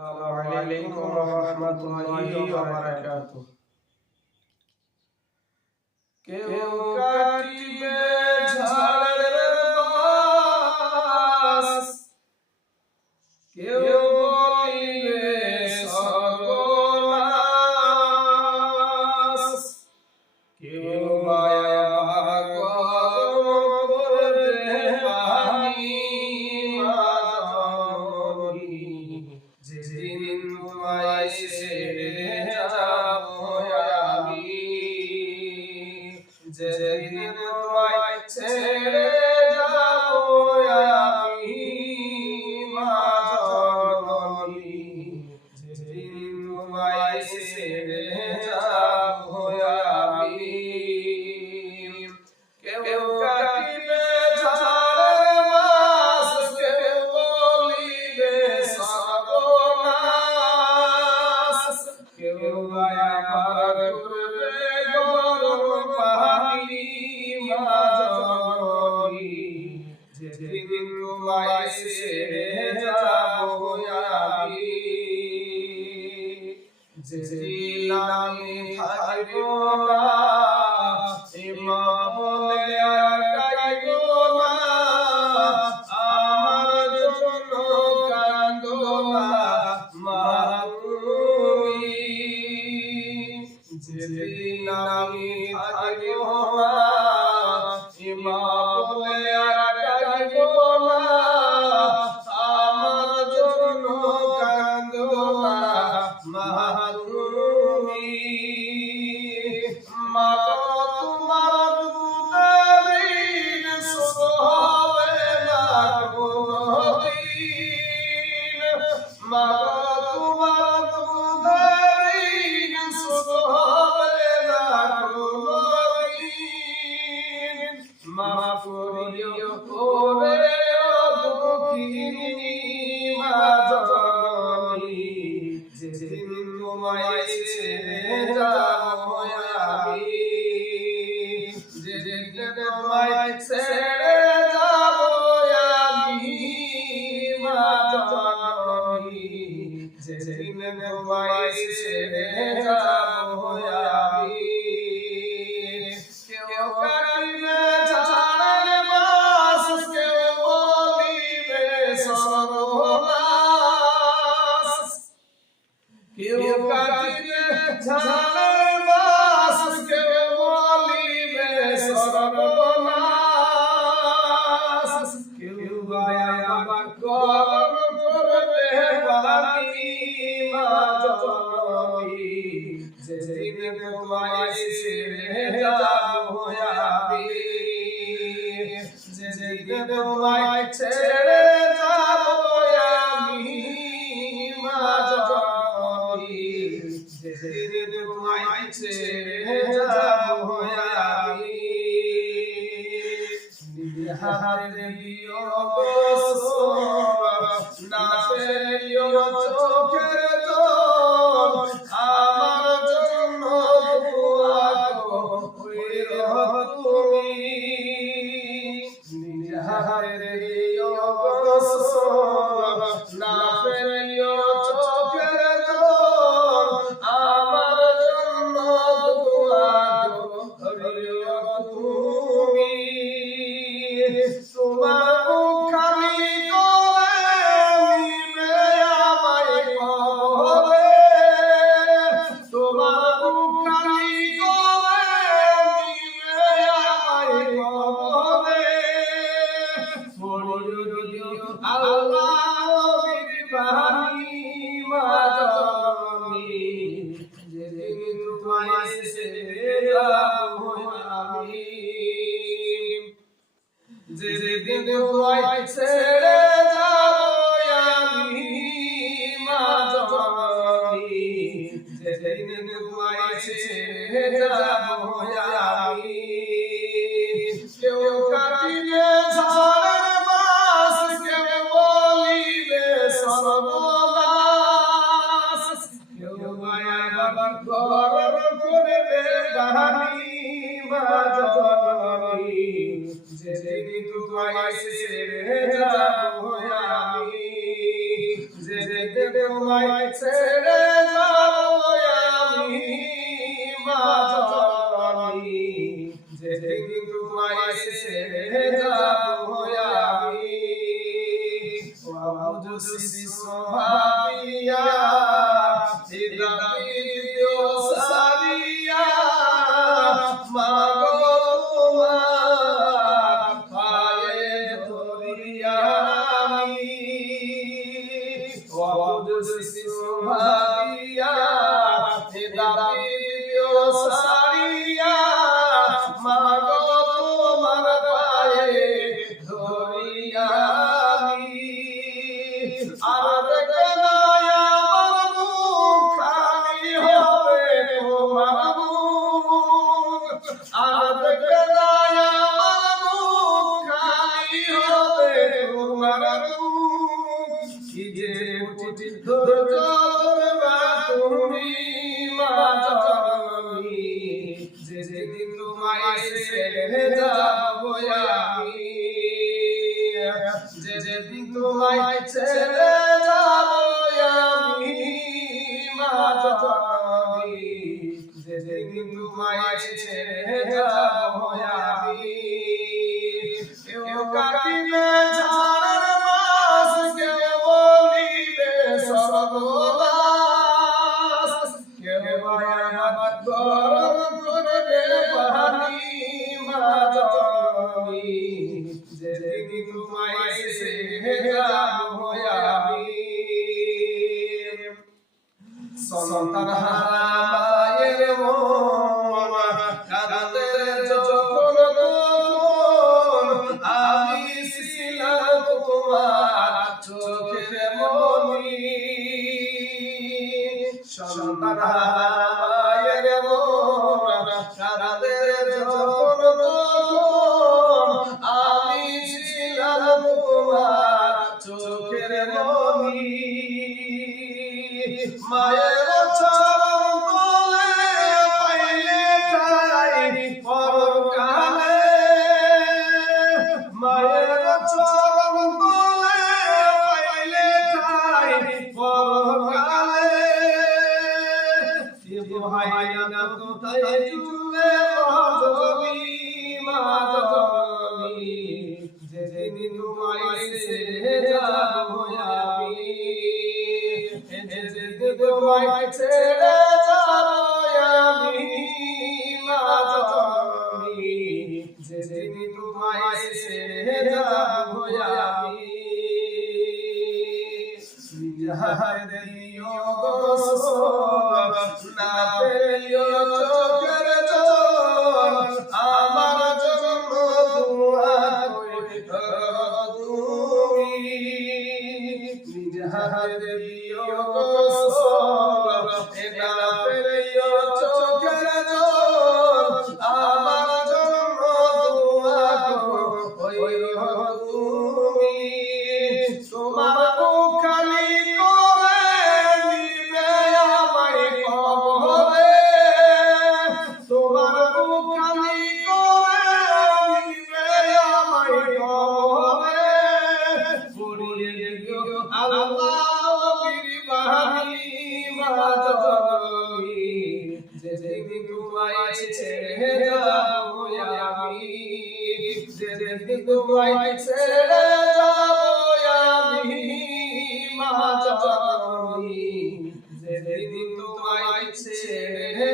আসসালামু আলাইকুম ওয়া রাহমাতুল্লাহি ওয়া বারাকাতুহু। কেউ কাটিবে ঝড়ের বাস, কেউ বলিবে সর্বনাশ, কেউ আবার গরম করবে পানি মাজনি, যেদিন তোমায় ছেড়ে যাব আমি, যেদিন তোমায় ছেড়ে যাব আমি মাজনি, যেদিন তোমায় ছেড়ে যাব আমি। কেউ কাটিবে ঝড়ের বাস, কেউ বলিবে সর্বনাশ, কেউ আবার করবে গরম পানি মাজনি, যেদিন তোমায় ছেড়ে যাব আমি, যেদিন আমি থাকিব না বলে আর কাঁদিব না, আমার জন্য কাঁদো না মা তুমি, যেদিন আমি থাকিব না বলে আর কাঁদিব না, আমার জন্য কাঁদো না মা তুমি। মা তোমার দুধের হবে না কোনদিন, মা তোমার দুধের হবে না কোনদিন, মাফ করিও ওরে ও দুঃখিনী মা জননী, যেদিন তোমায় ছেড়ে যাব আমি, যেদিন তোমায় ছেড়ে যাব আমি মা জননী, যেদিন তোমায় ছেড়ে যাব আমি। কেউ কাটিবে ঝড়ের বাস, কেউ বলিবে সর্বনাশ, কেউ কাটিবে ঝড়ের বাস, কেউ বলিবে সর্বনাশ, কেউ আবার গরম করবে পানি মাজনি, যেদিন তোমায় ছেড়ে যাব আমি, যেদিন তোমায় ছেড়ে যাব আমি মাজনি, যেদিন তোমায় ছেড়ে যাব আমি। হাতে দিও না ফেলিও চোখের জল, আমার জন্য দোয়া কইরো তুমি, নিজ হাতে দিও না ফেলিও চোখের জল, আমার জন্য দোয়া কইরো তুমি। তোমার মুখখানি করে নিবে আমায় কবরে, তোমার মুখখানি করে নিবে আমায় কবরে, পড়িও যদিও আল্লাহ নবীর বাণী মা জননী, যেদিন তোমায় ছেড়ে যাব আমি, যেদিন তোমায় ছেড়ে যাব আমি মা জননী, যেদিন তোমায় ছেড়ে যাব আমি। কেউ কাটিবে ঝড়ের বাস, কেউ বলিবে সর্বনাশ, কেউ আবার গরম করবে পানি মা জননী, যেদিন তোমায় ছেড়ে যাব আমি, যেদিন তোমায় ছেড়ে যাব আমি মা জননী, যেদিন তোমায় ছেড়ে যাব আমি। ওয়াবুদু সিসভাবিয়া ইদাবিও সারিয়া মাগো তোমার পায়ে ধরিয়া আমি। ওয়াবুদু সিসভাবিয়া ইদাবিও সারিয়া মাগো তোমার পায়ে ধরিয়া আমি। আর দেখে না আমার মুখ খালি হবে তোমার মুখ, আর দেখে না আমার মুখ খালি হবে তোমার মুখ। কি যে কুটির ধৈর্য ধরবা তুমি মা জননী, যেদিন তোমায় ছেড়ে যাব আমি, যেদিন তোমায় ছেড়ে যাব আমি মা জননী, যেদিন তোমায় ছেড়ে যাব আমি। কেউ কাটিবে ঝড়ের মাছ, কেউ বলিবে সর্বনাশ, কেউ আমার গরম করবে পানি মা জননী, যেদিন তোমায় ছেড়ে যাব আমি। সন্তান হারা মায়ের মন কাঁদে যখন তখন, আমি ছিলাম তোমার চোখের মনি। সন্তান হারা মায়ের মন কাঁদে যখন তখন, আমি ছিলাম তোমার চোখের মনি। মায়ের চরণ তলে পাইলে ঠাই পরকালে, মায়ের চরণ তলে পাইলে ঠাই পরকালে। ভাইয়া কোথায় চুলে রজনী মা জননী, যেদিন তোমায় ছেড়ে যাব আমি, যেদিন তোমায় ছেড়ে যাব আমি মা জননী, যেদিন তোমায় ছেড়ে যাব আমি। নিহারে দিও গোসল না পেলিও চোখের জল, আমার জন্য দোয়া করো তুমি। নিহারে দিও গোসল না পেলিও চোখের জল, আমার জন্য দোয়া করো তুমি। তোমার মুখ খালি করে দিবে আমায় কবরে, তোমার মুখ খালি করে দিবে আমায় কবরে। পুরিয়ে দিও আল্লাহ বিরিবানি মা জননী, যেদিন তোমায় ছেড়ে যাব আমি, যেদিন তোমায় ছেড়ে যাব আমি মা জননী, যেদিন তোমায় ছেড়ে